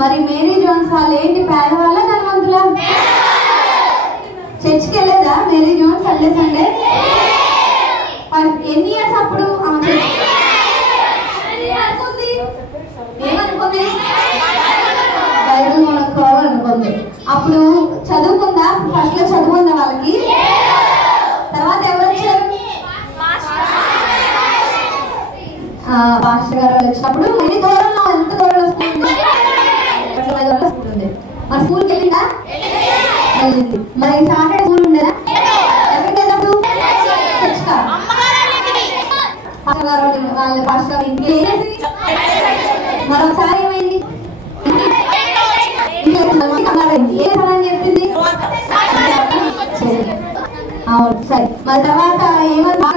మరి Mary Jones వాళ్ళు ఏంటి పేదవాళ్ళ ధనవంతుల? చర్చికి వెళ్ళేదా మేరీ జోన్స్ సండే సండే? ఎన్ని ఇయర్స్ అప్పుడు ఏమనుకుంది? బైబుల్ కొనుక్కోవాలనుకుంది. అప్పుడు చదువుకుందా? ఫస్ట్ లో చదువుకుందా వాళ్ళకి? తర్వాత ఎవరు వచ్చారు? పాస్టర్ గారు వచ్చినప్పుడు ఎన్ని దూరంలో, ఎంత దూరంలో వస్తుంది? మరి స్కూల్కి వెళ్ళిందా? వెళ్ళింది. మరి సాటర్డే స్కూల్ ఉండేదా? ఎక్కడికి వెళ్ళినప్పుడు చర్చికా? పాస్టర్ గారు వాళ్ళ పాస్టర్ గారు ఇంటికి మరొకసారి ఏమైంది? ఏ సమాధానం చెప్పింది? అవును సరే. మరి తర్వాత ఏమన్నా